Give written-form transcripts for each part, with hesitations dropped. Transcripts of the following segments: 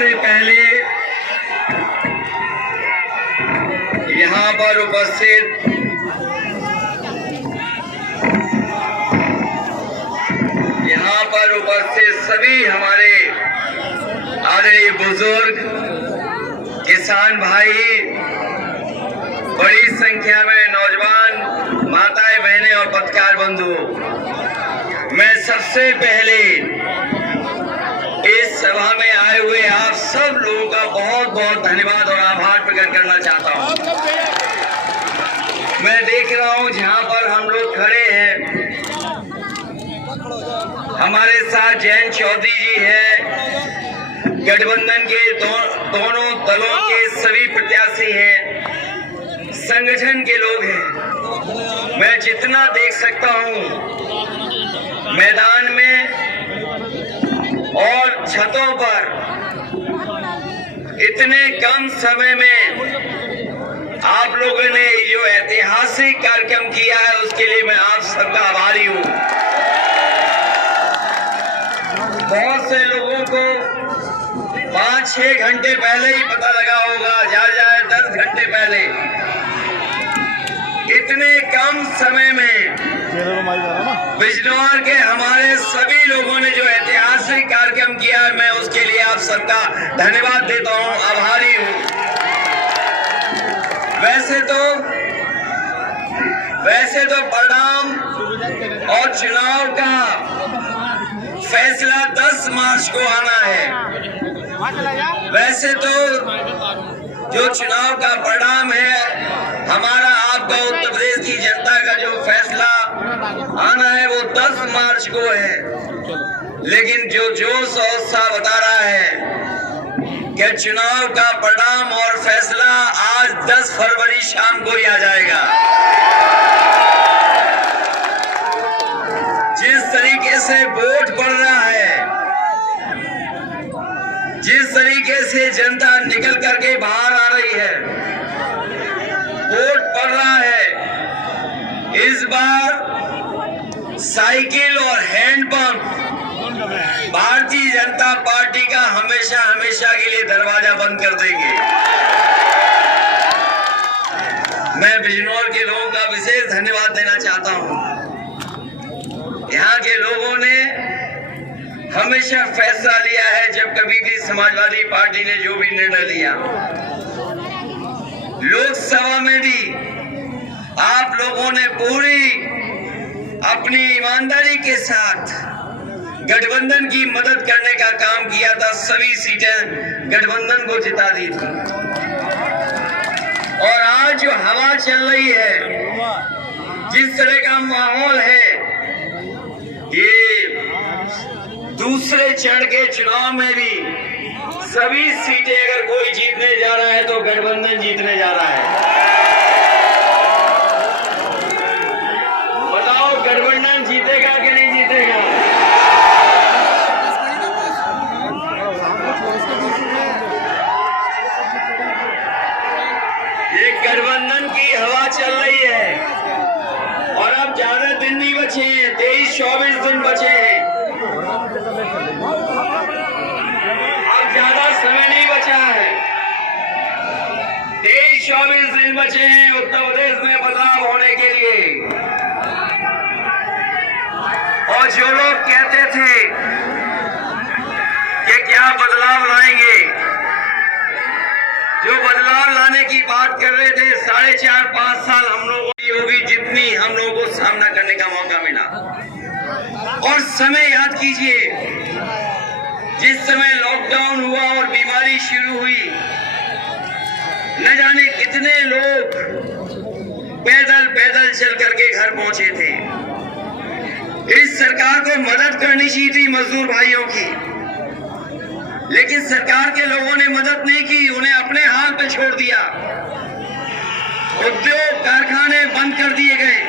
सबसे पहले यहाँ पर उपस्थित सभी हमारे आदरणीय बुजुर्ग किसान भाई, बड़ी संख्या में नौजवान माताएं बहनें और पत्रकार बंधु, मैं सबसे पहले इस सभा में आए हुए आप सब लोगों का बहुत बहुत धन्यवाद और आभार प्रकट करना चाहता हूं। मैं देख रहा हूं जहां पर हम लोग खड़े हैं, हमारे साथ जयंत चौधरी जी हैं, गठबंधन के दोनों दलों के सभी प्रत्याशी हैं, संगठन के लोग हैं। मैं जितना देख सकता हूं मैदान में और छतों पर, इतने कम समय में आप लोगों ने जो ऐतिहासिक कार्यक्रम किया है उसके लिए मैं आप सबका आभारी हूं। बहुत से लोगों को 5-6 घंटे पहले ही पता लगा होगा, जाए 10 घंटे पहले। इतने कम समय में बिजनौर के हमारे सभी लोगों ने जो ऐतिहासिक कार्यक्रम किया है, मैं उसके लिए आप सबका धन्यवाद देता हूं, आभारी हूं। वैसे तो परिणाम और चुनाव का फैसला 10 मार्च को आना है। वैसे तो जो चुनाव का परिणाम है, हमारा आपका उत्तर प्रदेश की जनता का जो फैसला आना है वो 10 मार्च को है। लेकिन जो जोश और उत्साह बता रहा है कि चुनाव का परिणाम और फैसला आज 10 फरवरी शाम को ही आ जाएगा। जिस तरीके से वोट पड़ रहा है, जिस तरीके से जनता निकल करके बाहर आ रही है, वोट पड़ रहा है, इस बार साइकिल और हैंडपंप भारतीय जनता पार्टी का हमेशा हमेशा के लिए दरवाजा बंद कर देंगे। मैं बिजनौर के लोगों का विशेष धन्यवाद देना चाहता हूं। यहाँ के लोगों ने हमेशा फैसला लिया है, जब कभी भी समाजवादी पार्टी ने जो भी निर्णय लिया, लोकसभा में भी आप लोगों ने पूरी अपनी ईमानदारी के साथ गठबंधन की मदद करने का काम किया था। सभी सीटें गठबंधन को जिता दी थी। और आज जो हवा चल रही है, जिस तरह का माहौल है, ये दूसरे चरण के चुनाव में भी सभी सीटें अगर कोई जीतने जा रहा है तो गठबंधन जीतने जा रहा है। बताओ गठबंधन जीतेगा कि नहीं जीतेगा? ये गठबंधन की हवा चल रही है और अब ज्यादा दिन नहीं बचे हैं, 23-24 दिन बचे हैं। अब ज्यादा समय नहीं बचा है, 23-24 दिन बचे हैं उत्तर प्रदेश में बदलाव होने के लिए। और जो लोग कहते थे कि क्या बदलाव लाएंगे, जो बदलाव लाने की बात कर रहे थे, 4.5-5 साल हम लोगों की होगी जितनी हम लोगों को सामना करने का मौका मिला। और समय याद कीजिए, जिस समय लॉकडाउन हुआ और बीमारी शुरू हुई, न जाने कितने लोग पैदल पैदल चल करके घर पहुंचे थे। इस सरकार को मदद करनी चाहिए थी मजदूर भाइयों की, लेकिन सरकार के लोगों ने मदद नहीं की, उन्हें अपने हाल पे छोड़ दिया। उद्योग कारखाने बंद कर दिए गए।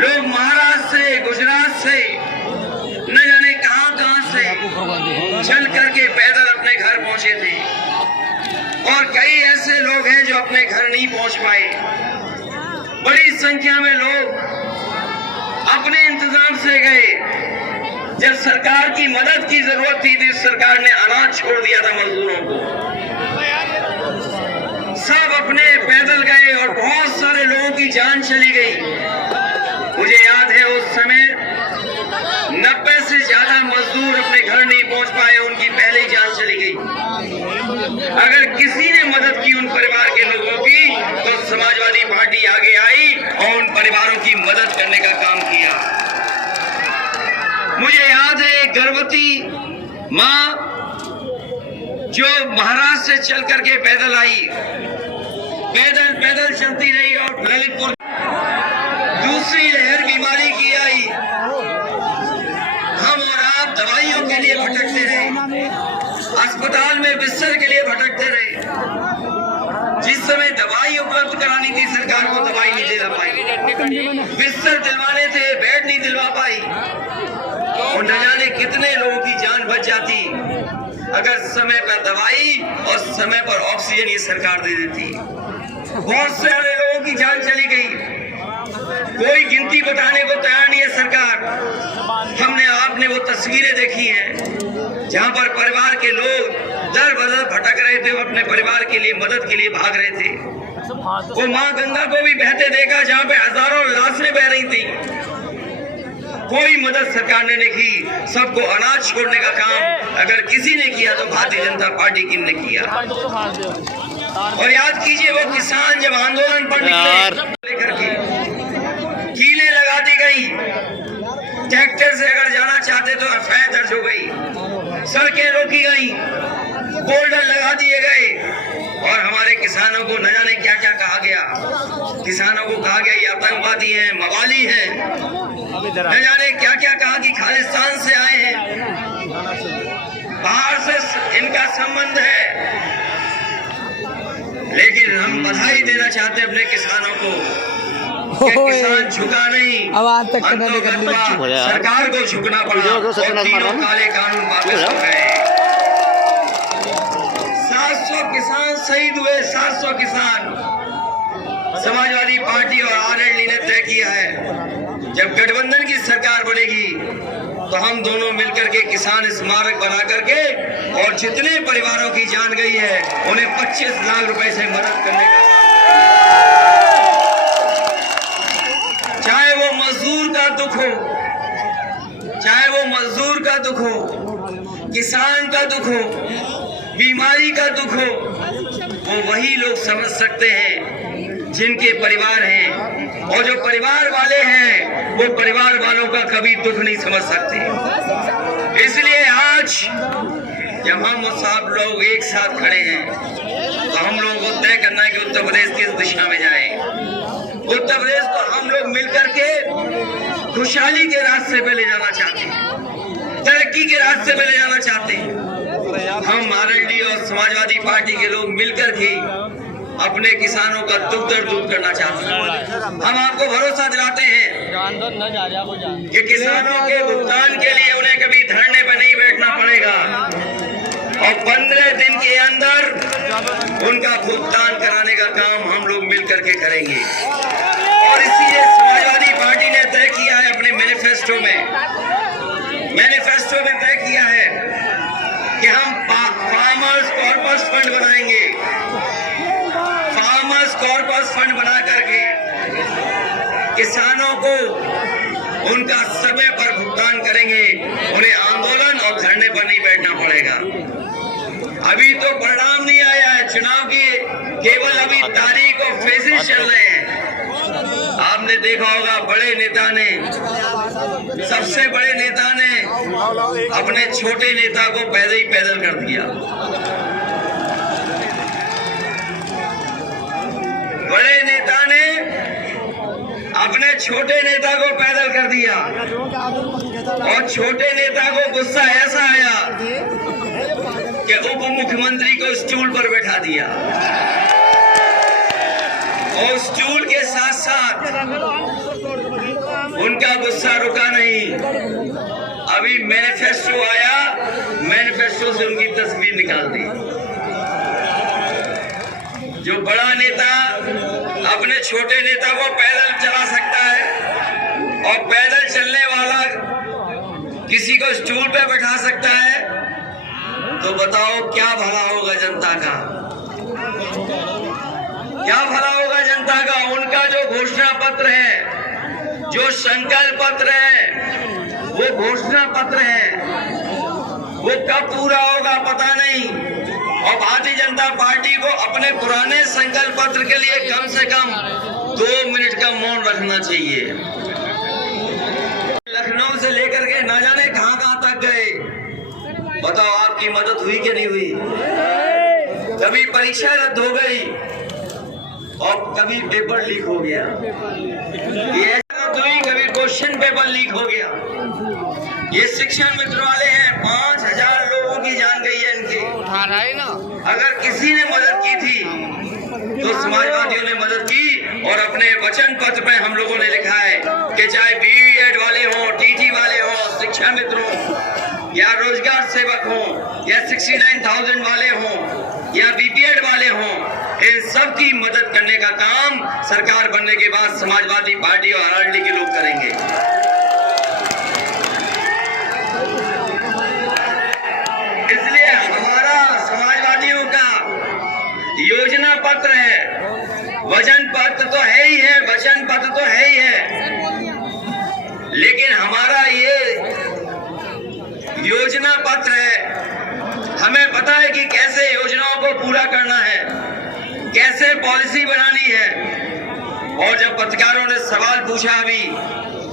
लोग महाराष्ट्र से, गुजरात से, न जाने कहां से चल करके पैदल अपने घर पहुंचे थे। और कई ऐसे लोग हैं जो अपने घर नहीं पहुंच पाए। बड़ी संख्या में लोग अपने इंतजाम से गए, जब सरकार की मदद की जरूरत थी तो इस सरकार ने अनाज छोड़ दिया था मजदूरों को। सब अपने पैदल गए और बहुत सारे लोगों की जान चली गई। मुझे याद है उस समय 90 से ज्यादा मजदूर अपने घर नहीं पहुंच पाए, उनकी पहले ही जान चली गई। अगर किसी ने मदद की उन परिवार के लोगों की तो समाजवादी पार्टी आगे आई और उन परिवारों की मदद करने का काम किया। मुझे याद है एक गर्भवती माँ जो महाराष्ट्र से चल करके पैदल आई, पैदल चलती रही और ललितपुर दूसरी लहर बीमारी की आई। हम और आप दवाइयों के लिए भटकते रहे, अस्पताल में बिस्तर के लिए भटकते रहे। जिस समय दवाई उपलब्ध करानी थी सरकार को दवाई नहीं दिला पाई, बिस्तर दिलवाने थे बेड नहीं दिलवा पाई, और न जाने कितने लोगों की जान बच जाती अगर समय पर दवाई और समय पर ऑक्सीजन ये सरकार दे देती। बहुत सारे लोगों की जान चली गई, कोई गिनती बताने को तैयार नहीं है सरकार। हमने आपने वो तस्वीरें देखी हैं जहां पर परिवार के लोग दर बदर भटक रहे थे, वो अपने परिवार के लिए मदद के लिए भाग रहे थे। वो माँ गंगा को भी बहते देखा जहां पे हजारों लाशें बह रही थी, कोई मदद सरकार ने नहीं की। सबको अनाज छोड़ने का काम अगर किसी ने किया तो भारतीय जनता पार्टी की ने किया। और याद कीजिए वो किसान जब आंदोलन पर निकले लेकर के कीलें लगा दी गई, ट्रैक्टर से अगर जाना चाहते तो एफआईआर दर्ज हो गई, सड़कें रोकी गई, बोल्डर लगा दिए गए, और हमारे किसानों को न जाने क्या क्या कहा गया। किसानों को कहा गया ये आतंकवादी हैं, मवाली हैं, न जाने क्या क्या कहा कि खालिस्तान से आए हैं, बाहर से इनका संबंध है। लेकिन हम बधाई देना चाहते हैं अपने किसानों को कि किसान झुका नहीं, सरकार को झुकना पड़ा और तीनों काले कानून वापस हो गए। 700 किसान शहीद हुए, 700 किसान। समाजवादी पार्टी और आरएलडी ने तय किया है जब गठबंधन की सरकार बनेगी तो हम दोनों मिलकर के किसान स्मारक बना करके और जितने परिवारों की जान गई है उन्हें 25 लाख रुपए से मदद करने का, चाहे वो मजदूर का दुख हो, चाहे वो मजदूर का दुख हो, किसान का दुख हो, बीमारी का दुख हो, वो वही लोग समझ सकते हैं जिनके परिवार हैं, और जो परिवार वाले हैं वो परिवार वालों का कभी दुख नहीं समझ सकते। इसलिए आज जब हम सब लोग एक साथ खड़े हैं तो हम लोगों को तय करना है कि उत्तर प्रदेश किस दिशा में जाए। उत्तर प्रदेश को हम लोग मिलकर के खुशहाली के रास्ते पे ले जाना चाहते हैं, तरक्की के रास्ते पे ले जाना चाहते हैं। हम आरएलडी और समाजवादी पार्टी के लोग मिलकर के अपने किसानों का दुख दर्द दूर करना चाहते हैं। हम आपको भरोसा दिलाते हैं कि किसानों के भुगतान के लिए उन्हें कभी धरने पर नहीं बैठना पड़ेगा और 15 दिन के अंदर उनका भुगतान कराने का काम हम लोग मिलकर के करेंगे। और इसीलिए समाजवादी पार्टी ने तय किया है अपने मैनिफेस्टो में तय किया है कि हम फार्मर्स कॉर्पस फंड बनाएंगे। फार्मर्स कॉर्पस फंड बना करके किसानों को उनका समय पर भुगतान करेंगे, उन्हें आंदोलन और धरने पर नहीं बैठना पड़ेगा। अभी तो परिणाम नहीं आया है चुनाव की, केवल अभी तारीख और फेजेस चल रहे हैं। आपने देखा होगा बड़े नेता ने, सबसे बड़े नेता ने अपने छोटे नेता को पैदल कर दिया। बड़े नेता ने अपने छोटे नेता को पैदल कर दिया और छोटे नेता को गुस्सा ऐसा आया कि उप मुख्यमंत्री को स्टूल पर बैठा दिया और स्टूल के साथ साथ उनका गुस्सा रुका नहीं। अभी मैनिफेस्टो आया, मैनिफेस्टो से उनकी तस्वीर निकाल दी। जो बड़ा नेता अपने छोटे नेता को पैदल चला सकता है और पैदल चलने वाला किसी को स्टूल पे बैठा सकता है, तो बताओ क्या भला होगा जनता का, क्या भला होगा जनता का। उनका जो घोषणा पत्र है, जो संकल्प पत्र है, वो घोषणा पत्र है, वो कब पूरा होगा पता नहीं। और भारतीय जनता पार्टी को अपने पुराने संकल्प पत्र के लिए कम से कम 2 मिनट का मौन रखना चाहिए। लखनऊ से लेकर के ना जाने कहां तक गए, बताओ आपकी मदद हुई कि नहीं हुई। कभी परीक्षा रद्द हो गई और कभी पेपर लीक हो गया, ये रद्द हुई, कभी क्वेश्चन पेपर लीक हो गया। ये शिक्षण मित्र वाले हैं, 5000 लोगों की जान गई है इनकी। अगर किसी ने मदद की थी तो समाजवादियों ने मदद की, और अपने वचन पत्र में हम लोगों ने लिखा है कि चाहे बीएड वाले हों, टीटी वाले हों, शिक्षा मित्र हों, या रोजगार सेवक हों, या 69,000 वाले हों, या बीपीएड वाले हों, इन सब की मदद करने का काम सरकार बनने के बाद समाजवादी पार्टी और आरएलडी के लोग करेंगे। इसलिए हमारा समाजवादियों का योजना पत्र है, वचन पत्र तो है ही है, वचन पत्र तो है ही है, लेकिन हमारा ये योजना पत्र है। हमें पता है कि कैसे योजनाओं को पूरा करना है, कैसे पॉलिसी बनानी है। और जब पत्रकारों ने सवाल पूछा अभी,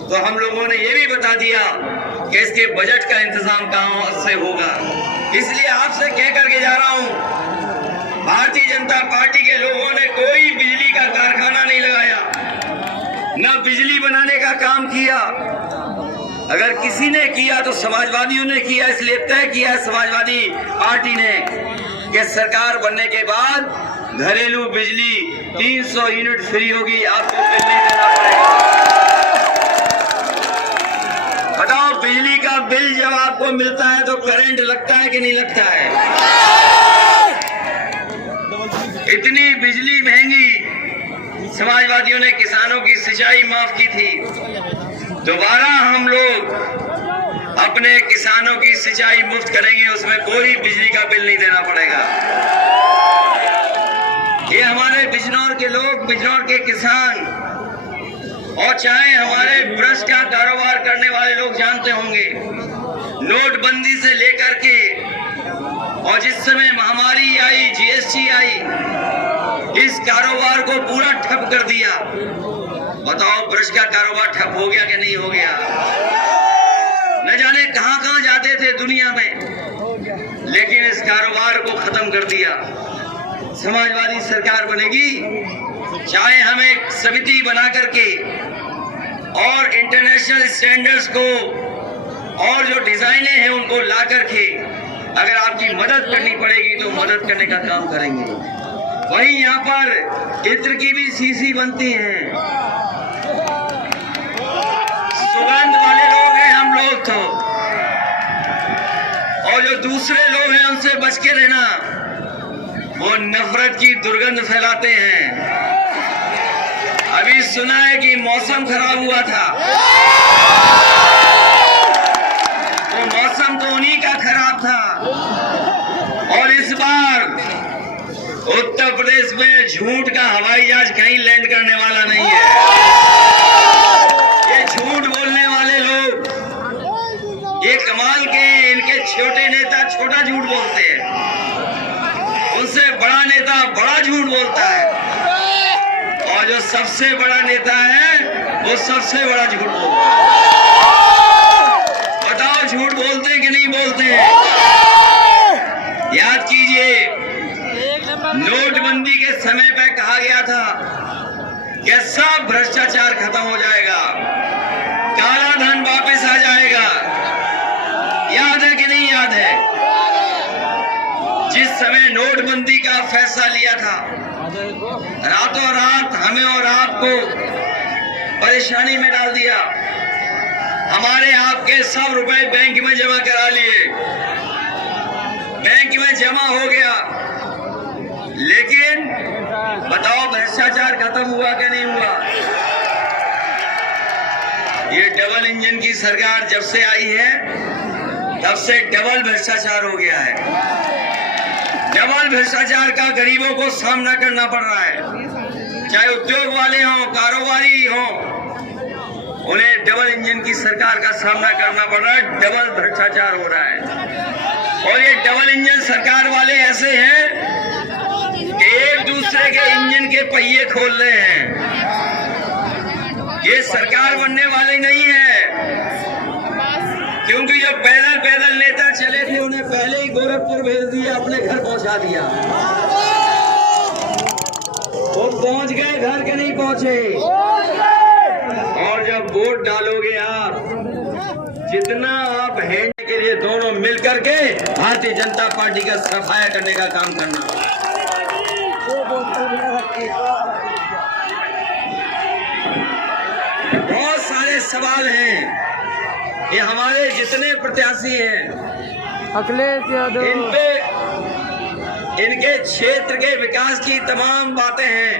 तो हम लोगों ने ये भी बता दिया कि इसके बजट का इंतजाम कहां से होगा। इसलिए आपसे कह करके जा रहा हूं, भारतीय जनता पार्टी के लोगों ने कोई बिजली का कारखाना नहीं लगाया, न बिजली बनाने का काम किया। अगर किसी ने किया तो समाजवादियों ने किया। इसलिए तय किया समाजवादी पार्टी ने कि सरकार बनने के बाद घरेलू बिजली 300 यूनिट फ्री होगी, आपको बिल नहीं देना पड़ेगा। बताओ, बिजली का बिल जब आपको मिलता है तो करंट लगता है कि नहीं लगता है। इतनी बिजली महंगी, समाजवादियों ने किसानों की सिंचाई माफ की थी। दोबारा हम लोग अपने किसानों की सिंचाई मुफ्त करेंगे, उसमें कोई बिजली का बिल नहीं देना पड़ेगा। ये हमारे बिजनौर के लोग, बिजनौर के किसान, और चाहे हमारे ब्रश का कारोबार करने वाले लोग जानते होंगे, नोटबंदी से लेकर के और जिस समय महामारी आई, जीएसटी आई, इस कारोबार को पूरा ठप कर दिया। बताओ, ब्रश का कारोबार ठप हो गया कि नहीं हो गया। न जाने कहां कहां जाते थे दुनिया में, लेकिन इस कारोबार को खत्म कर दिया। समाजवादी सरकार बनेगी, चाहे हम एक समिति बना करके और इंटरनेशनल स्टैंडर्ड्स को और जो डिजाइने हैं उनको ला करके अगर आपकी मदद करनी पड़ेगी तो मदद करने का काम करेंगे। वहीं यहाँ पर इत्र की भी शीशी बनती हैं। सुगंध वाले लोग हैं हम लोग तो, और जो दूसरे लोग हैं उनसे बच के रहना, वो नफरत की दुर्गंध फैलाते हैं। अभी सुना है कि मौसम खराब हुआ था, तो मौसम तो उन्हीं का खराब था। और इस बार उत्तर प्रदेश में झूठ का हवाई जहाज कहीं लैंड करने वाला नहीं है। ये झूठ बोलने वाले लोग, ये कमाल के, इनके छोटे नेता छोटा झूठ बोलते हैं, उनसे बड़ा नेता बड़ा झूठ बोलता है, और जो सबसे बड़ा नेता है वो सबसे बड़ा झूठ बोलता है। बताओ, झूठ बोलते हैं कि नहीं बोलते हैं। याद कीजिए, नोटबंदी के समय पे कहा गया था कि सब भ्रष्टाचार खत्म हो जाएगा, काला धन वापस आ जाएगा। याद है कि नहीं याद है? जिस समय नोटबंदी का फैसला लिया था, रातों रात हमें और आपको परेशानी में डाल दिया। हमारे आपके सब रुपए बैंक में जमा करा लिए, बैंक में जमा हो गया, लेकिन बताओ भ्रष्टाचार खत्म हुआ कि नहीं हुआ? ये डबल इंजन की सरकार जब से आई है, तब से डबल भ्रष्टाचार हो गया है। डबल भ्रष्टाचार का गरीबों को सामना करना पड़ रहा है, चाहे उद्योग वाले हों, कारोबारी हों, उन्हें डबल इंजन की सरकार का सामना करना पड़ रहा है। डबल भ्रष्टाचार हो रहा है और ये डबल इंजन सरकार वाले ऐसे हैं कि एक दूसरे के इंजन के पहिए खोल रहे हैं। ये सरकार बनने वाली नहीं है, क्योंकि जो पैदल पैदल नेता चले थे उन्हें पहले ही गोरखपुर भेज दिया, अपने घर पहुंचा दिया। वो पहुंच गए, घर के नहीं पहुंचे। और जब वोट डालोगे आप, जितना आप हैंड के लिए दोनों मिल करके भारतीय जनता पार्टी का सफाया करने का काम करना। बहुत सारे सवाल हैं, ये हमारे जितने प्रत्याशी हैं अखिलेश यादव, इन पे इनके क्षेत्र के विकास की तमाम बातें हैं,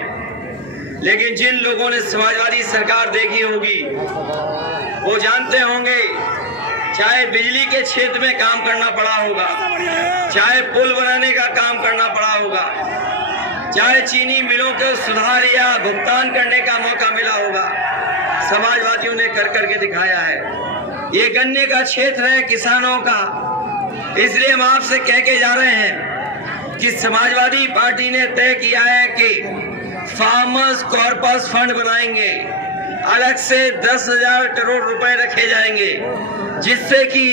लेकिन जिन लोगों ने समाजवादी सरकार देखी होगी वो जानते होंगे, चाहे बिजली के क्षेत्र में काम करना पड़ा होगा, चाहे पुल बनाने का काम करना पड़ा होगा, चाहे चीनी मिलों को सुधार या भुगतान करने का मौका मिला होगा, समाजवादियों ने कर करके दिखाया है। ये गन्ने का क्षेत्र है किसानों का, इसलिए हम आपसे कह के जा रहे हैं कि समाजवादी पार्टी ने तय किया है कि फार्मर्स कॉर्पस फंड बनाएंगे, अलग से 10,000 करोड़ रुपए रखे जाएंगे, जिससे कि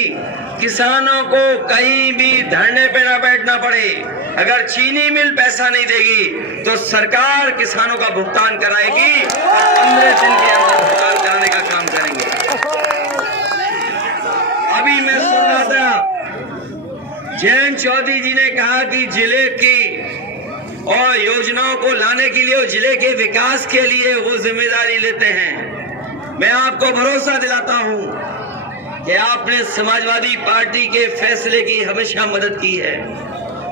किसानों को कहीं भी धरने पे न बैठना पड़े। अगर चीनी मिल पैसा नहीं देगी तो सरकार किसानों का भुगतान कराएगी और 15 दिन के अंदर भुगतान कराने का काम करेंगे। अभी मैं सुन रहा था जयंत चौधरी जी ने कहा कि जिले की और योजनाओं को लाने के लिए, जिले के विकास के लिए वो जिम्मेदारी लेते हैं। मैं आपको भरोसा दिलाता हूं कि आपने समाजवादी पार्टी के फैसले की हमेशा मदद की है।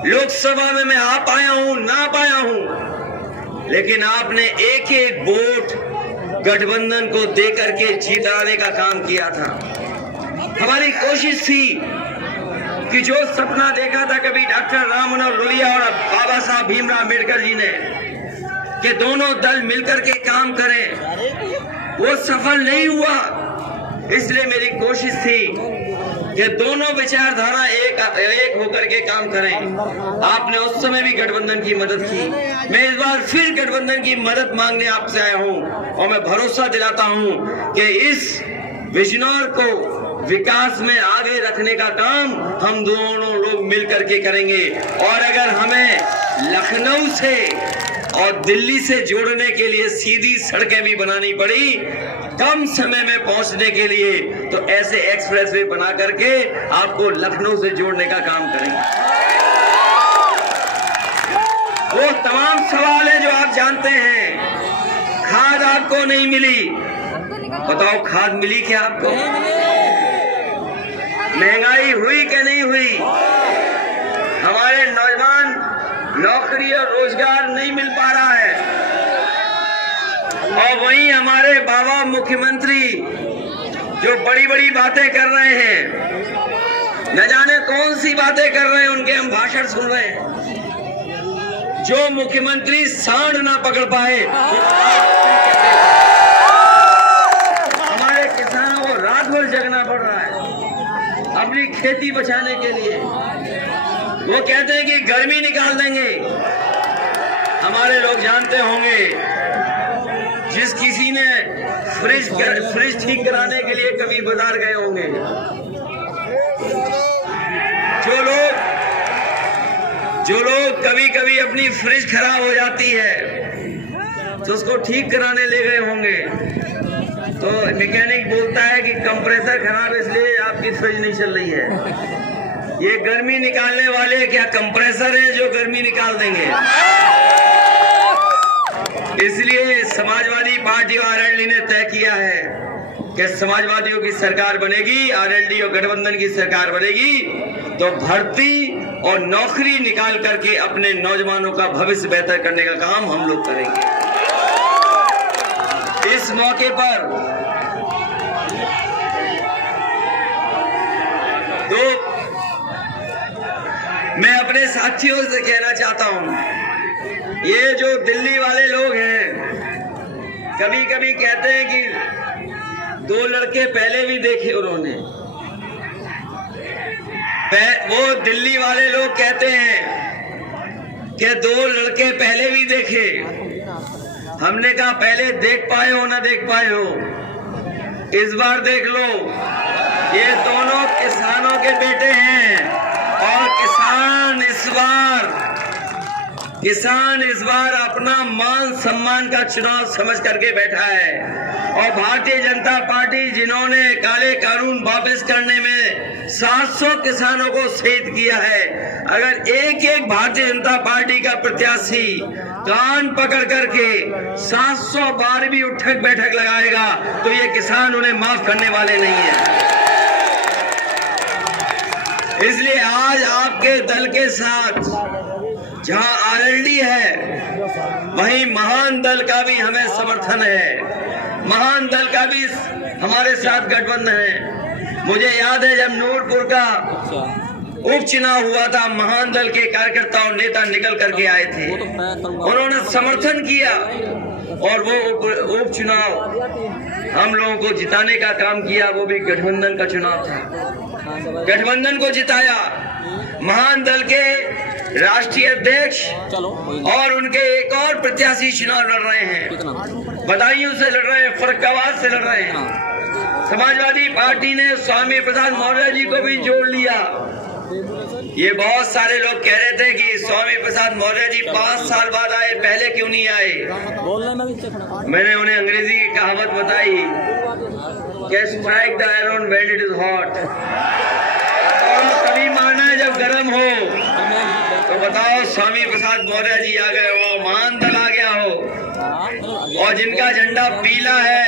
लोकसभा में मैं आ पाया हूं, ना पाया हूं, लेकिन आपने एक एक वोट गठबंधन को देकर के जिताने का काम किया था। हमारी कोशिश थी कि जो सपना देखा था कभी डॉक्टर राम मनोहर लोहिया और बाबा साहब भीमराव अम्बेडकर जी ने, कि दोनों दल मिलकर के काम करें, वो सफल नहीं हुआ। इसलिए मेरी कोशिश थी कि दोनों विचारधारा एक होकर के काम करें। आपने उस समय भी गठबंधन की मदद की, मैं इस बार फिर गठबंधन की मदद मांगने आपसे आया हूं और मैं भरोसा दिलाता हूं कि इस बिजनौर को विकास में आगे रखने का काम हम दोनों लोग मिल करके करेंगे। और अगर हमें लखनऊ से और दिल्ली से जोड़ने के लिए सीधी सड़कें भी बनानी पड़ी कम समय में पहुंचने के लिए, तो ऐसे एक्सप्रेसवे बना करके आपको लखनऊ से जोड़ने का काम करेंगे। वो तमाम सवाल है जो आप जानते हैं। खाद आपको नहीं मिली, बताओ खाद मिली क्या आपको? महंगाई हुई कि नहीं हुई? हमारे नौजवान नौकरी और रोजगार नहीं मिल पा रहा है, और वहीं हमारे बाबा मुख्यमंत्री जो बड़ी बड़ी बातें कर रहे हैं, न जाने कौन सी बातें कर रहे हैं, उनके हम भाषण सुन रहे हैं। जो मुख्यमंत्री सांड ना पकड़ पाए, हमारे किसानों को रात भर जगना पड़ रहा है अपनी खेती बचाने के लिए। वो कहते हैं कि गर्मी निकाल देंगे। हमारे लोग जानते होंगे, जिस किसी ने फ्रिज ठीक कराने के लिए कभी बाजार गए होंगे, जो लोग कभी कभी अपनी फ्रिज खराब हो जाती है तो उसको ठीक कराने ले गए होंगे, तो मैकेनिक बोलता है कि कंप्रेसर खराब है इसलिए आपकी फ्रिज नहीं चल रही है। ये गर्मी निकालने वाले क्या कंप्रेसर है जो गर्मी निकाल देंगे? इसलिए समाजवादी पार्टी और आरएलडी ने तय किया है कि समाजवादियों की सरकार बनेगी, आरएलडी और गठबंधन की सरकार बनेगी, तो भर्ती और नौकरी निकाल करके अपने नौजवानों का भविष्य बेहतर करने का काम हम लोग करेंगे। इस मौके पर दो साथियों से कहना चाहता हूं, ये जो दिल्ली वाले लोग हैं, कभी कभी कहते हैं कि 2 लड़के पहले भी देखे उन्होंने। वो दिल्ली वाले लोग कहते हैं कि 2 लड़के पहले भी देखे। हमने कहा पहले देख पाए हो ना देख पाए हो, इस बार देख लो। ये दोनों किसानों के बेटे हैं और किसान इस बार अपना मान सम्मान का चुनाव समझ करके बैठा है। और भारतीय जनता पार्टी जिन्होंने काले कानून वापस करने में 700 किसानों को शहीद किया है, अगर एक एक भारतीय जनता पार्टी का प्रत्याशी कान पकड़ करके 700 बार भी उठक बैठक लगाएगा तो ये किसान उन्हें माफ करने वाले नहीं है। इसलिए आज आपके दल के साथ जहां आरएलडी है, वहीं महान दल का भी हमें समर्थन है। महान दल का भी हमारे साथ गठबंधन है। मुझे याद है जब नूरपुर का उपचुनाव हुआ था, महान दल के कार्यकर्ता और नेता निकल करके आए थे, उन्होंने समर्थन किया और वो उपचुनाव हम लोगों को जिताने का काम किया। वो भी गठबंधन का चुनाव था, गठबंधन को जिताया। महान दल के राष्ट्रीय अध्यक्ष और उनके एक और प्रत्याशी चुनाव लड़ रहे हैं, बदायूं से लड़ रहे हैं, फर्रुखाबाद से लड़ रहे हैं। समाजवादी पार्टी ने स्वामी प्रसाद मौर्य जी को भी जोड़ लिया। ये बहुत सारे लोग कह रहे थे कि स्वामी प्रसाद मौर्य जी 5 साल बाद आए, पहले क्यों नहीं आए। मैंने उन्हें अंग्रेजी की कहावत बताई कि strike the iron when it is hot. और तभी मारना है जब गर्म हो। तो बताओ स्वामी प्रसाद मौर्य जी आ गए हो, महान दल आ गया हो, और जिनका झंडा पीला है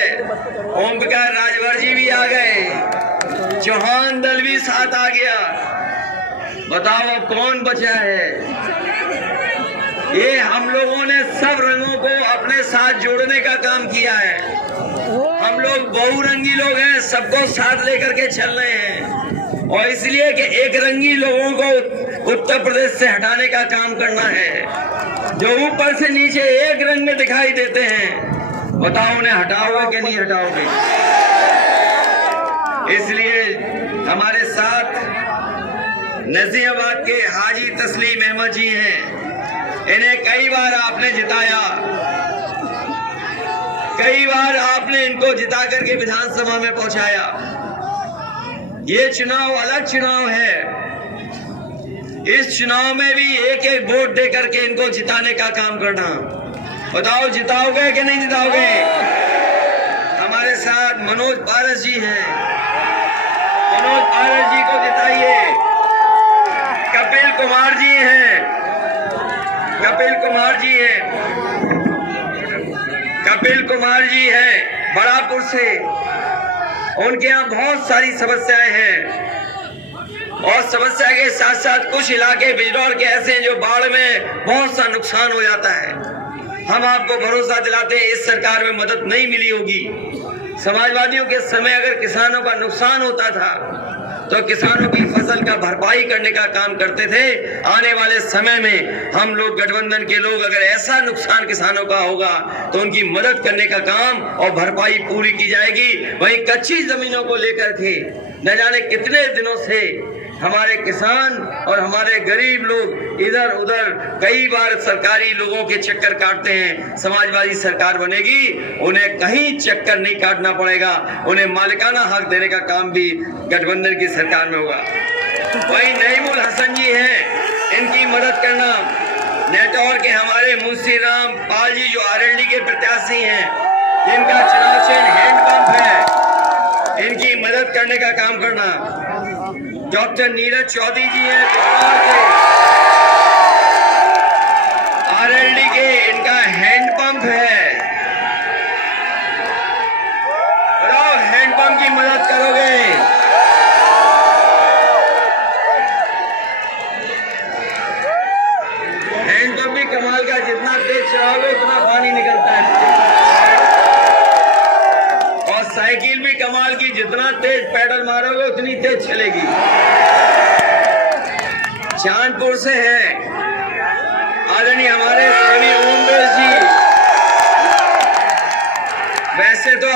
ओम प्रकाश राजभर जी भी आ गए, चौहान दल भी साथ आ गया। बताओ अब कौन बचा है। ये हम लोगों ने सब रंगों को अपने साथ जोड़ने का काम किया है। हम लोग बहुरंगी लोग हैं, सबको साथ लेकर के चल रहे हैं। और इसलिए कि एक रंगी लोगों को उत्तर प्रदेश से हटाने का काम करना है। जो ऊपर से नीचे एक रंग में दिखाई देते हैं, बताओ उन्हें हटाओगे कि नहीं हटाओगे। इसलिए हमारे साथ नजीबाबाद के हाजी तस्लीम अहमद जी हैं। इन्हें कई बार आपने जिताया, कई बार आपने इनको जिता करके विधानसभा में पहुंचाया। ये चुनाव अलग चुनाव है। इस चुनाव में भी एक एक वोट दे करके इनको जिताने का काम करना। बताओ जिताओगे कि नहीं जिताओगे। हमारे साथ मनोज पारस जी हैं, मनोज पारस जी को जिताइए। कपिल कुमार जी हैं, कपिल कुमार जी हैं, कपिल कुमार जी हैं बड़ापुर से। उनके यहाँ बहुत सारी समस्याएं हैं और समस्या के साथ साथ कुछ इलाके बिजनौर के ऐसे हैं जो बाढ़ में बहुत सा नुकसान हो जाता है। हम आपको भरोसा दिलाते हैं इस सरकार में मदद नहीं मिली होगी। समाजवादियों के समय अगर किसानों का नुकसान होता था तो किसानों की फसल का भरपाई करने का काम करते थे। आने वाले समय में हम लोग गठबंधन के लोग अगर ऐसा नुकसान किसानों का होगा तो उनकी मदद करने का काम और भरपाई पूरी की जाएगी। वहीं कच्ची जमीनों को लेकर के न जाने कितने दिनों से हमारे किसान और हमारे गरीब लोग इधर उधर कई बार सरकारी लोगों के चक्कर काटते हैं। समाजवादी सरकार बनेगी, उन्हें कहीं चक्कर नहीं काटना पड़ेगा, उन्हें मालिकाना हक देने का काम भी गठबंधन की सरकार में होगा। वहीं नईमुल हसन जी हैं, इनकी मदद करना। नेटौर के हमारे मुंशी राम पाल जी जो आरएलडी के प्रत्याशी हैं, जिनका चुनाव चिन्ह हैंडपंप है, इनकी मदद करने का काम करना। डॉक्टर नीरज चौधरी जी हैं बिजनौर के, आरएलडी के, इनका हैंडपंप है। बताओ हैंडपंप की मदद करोगे। हैंडपंप भी कमाल का, जितना तेज चलाओगे उतना पानी निकलता है। साइकिल भी कमाल की, जितना तेज पैडल मारोगे उतनी तेज चलेगी। चांदपुर से हैं आदरणीय हमारे स्वामी ओमवेश जी। वैसे तो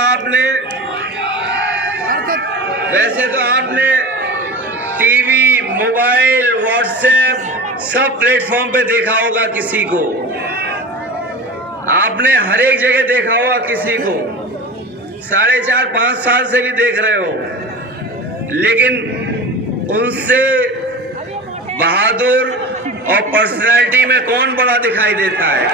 आपने टीवी, मोबाइल, व्हाट्सएप सब प्लेटफॉर्म पे देखा होगा किसी को, आपने हर एक जगह देखा होगा किसी को, 4.5-5 साल से भी देख रहे हो, लेकिन उनसे बहादुर और पर्सनैलिटी में कौन बड़ा दिखाई देता है?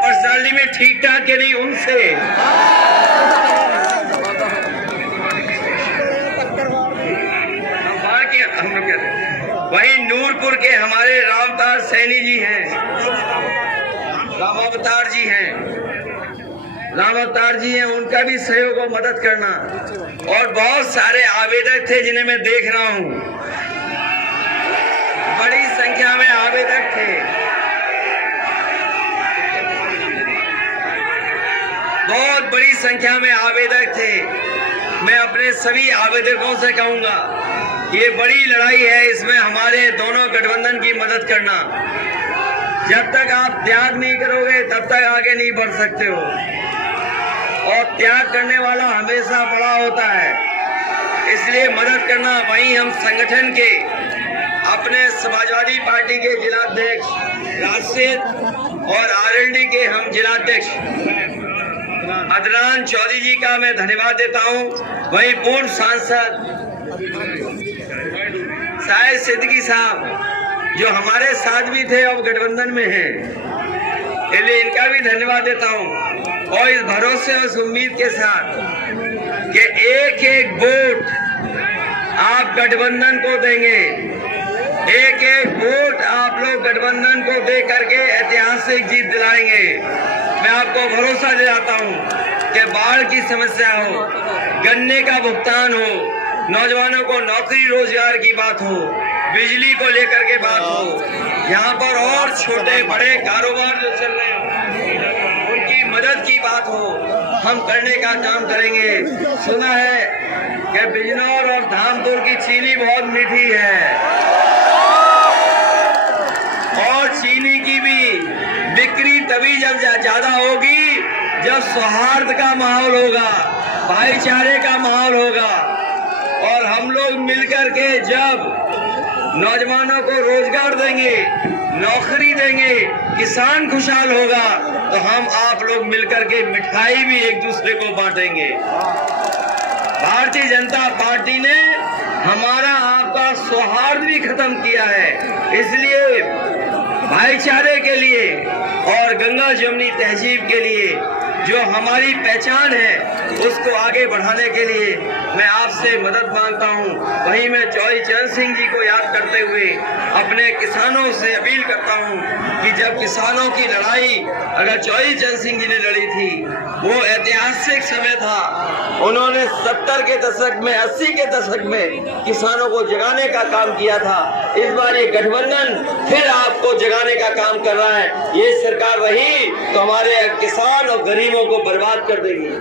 पर्सनैलिटी में ठीक ठाक के नहीं उनसे। हम लोग कहते हैं वही नूरपुर के हमारे रामदास सैनी जी हैं, रामावतार जी हैं, उनका भी सहयोग और मदद करना। और बहुत सारे आवेदक थे जिन्हें मैं देख रहा हूं, बड़ी संख्या में आवेदक थे, बहुत बड़ी संख्या में आवेदक थे। मैं अपने सभी आवेदकों से कहूंगा ये बड़ी लड़ाई है, इसमें हमारे दोनों गठबंधन की मदद करना। जब तक आप त्याग नहीं करोगे तब तक आगे नहीं बढ़ सकते हो, और त्याग करने वाला हमेशा बड़ा होता है, इसलिए मदद करना। वहीं हम संगठन के अपने समाजवादी पार्टी के जिलाध्यक्ष राशिद और आरएलडी के हम जिलाध्यक्ष अदनान चौधरी जी का मैं धन्यवाद देता हूं। वहीं पूर्व सांसद शाहिद सिद्दीकी साहब जो हमारे साथ भी थे और गठबंधन में हैं, इसलिए इनका भी धन्यवाद देता हूं। और इस भरोसे और इस उम्मीद के साथ कि एक एक वोट आप गठबंधन को देंगे, एक एक वोट आप लोग गठबंधन को दे करके ऐतिहासिक जीत दिलाएंगे। मैं आपको भरोसा दिलाता हूं कि बाढ़ की समस्या हो, गन्ने का भुगतान हो, नौजवानों को नौकरी रोजगार की बात हो, बिजली को लेकर के बात हो, यहाँ पर और छोटे बड़े कारोबार जो चल रहे हैं उनकी मदद की बात हो, हम करने का काम करेंगे। सुना है कि बिजनौर और धामपुर की चीनी बहुत मीठी है, और चीनी की भी बिक्री तभी जब ज्यादा होगी जब सौहार्द का माहौल होगा, भाईचारे का माहौल होगा, और हम लोग मिलकर के जब नौजवानों को रोजगार देंगे, नौकरी देंगे, किसान खुशहाल होगा, तो हम आप लोग मिलकर के मिठाई भी एक दूसरे को बांटेंगे। भारतीय जनता पार्टी ने हमारा आपका सौहार्द भी खत्म किया है, इसलिए भाईचारे के लिए और गंगा जमुनी तहजीब के लिए जो हमारी पहचान है उसको आगे बढ़ाने के लिए मैं आपसे मदद मांगता हूं। वहीं मैं चौधरी चरण सिंह जी को याद करते हुए अपने किसानों से अपील करता हूं कि जब किसानों की लड़ाई अगर चौधरी चरण सिंह जी ने लड़ी थी, वो ऐतिहासिक समय था, उन्होंने 70 के दशक में, 80 के दशक में किसानों को जगाने का काम किया था। इस बार ये गठबंधन फिर आपको जगाने का काम कर रहा है। ये सरकार रही तो हमारे किसान और गरीबों को बर्बाद कर देगी।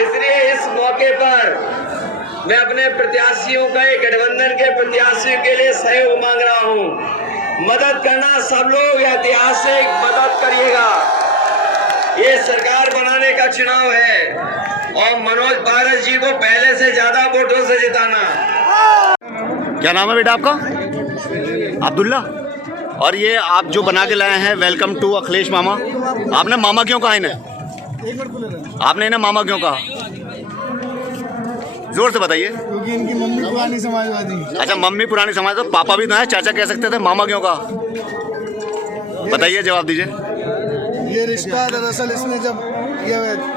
इसलिए इस मौके पर मैं अपने प्रत्याशियों का, गठबंधन के प्रत्याशियों के लिए सहयोग मांग रहा हूं। मदद करना, सब लोग ऐतिहासिक मदद करिएगा। ये सरकार बनाने का चुनाव है और मनोज पारस जी को पहले से ज्यादा वोटों से जिताना। क्या नाम है बेटा आपका? अब्दुल्ला। और ये आप जो बना के लाए हैं वेलकम टू अखिलेश मामा, आपने मामा क्यों कहा इन्हें? आपने इन्हें मामा क्यों कहा? जोर से बताइए। क्योंकि इनकी मम्मी पुरानी समाजवादी। अच्छा, मम्मी पुरानी समाज, तो पापा भी तो है, चाचा कह सकते थे, मामा क्यों कहा? बताइए, जवाब दीजिए। ये रिश्ता दरअसल इसने जब ये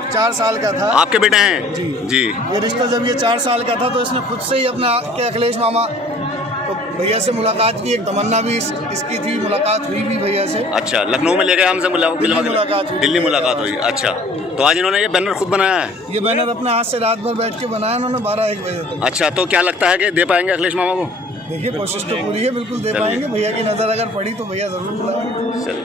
4 साल का था। आपके बेटे हैं? जी जी। ये रिश्ता जब ये 4 साल का था तो इसने खुद से ही अपना के अखिलेश मामा तो भैया से मुलाकात की, एक तमन्ना भी इसकी थी, मुलाकात हुई भी भैया से। अच्छा, लखनऊ में ले गए हमसे मुलाकात हुई। दिल्ली मुलाकात हुई। अच्छा, तो आज इन्होंने ये बैनर खुद बनाया है? ये बैनर अपने हाथ से रात भर बैठ के बनाया इन्होंने 12-1 बजे तक। अच्छा, तो क्या लगता है कि दे पाएंगे अखिलेश मामा को? देखिए, कोशिश तो पूरी है, बिल्कुल दे पाएंगे। भैया की नज़र अगर पड़ी तो भैया जरूर बुलाएंगे। चलिए।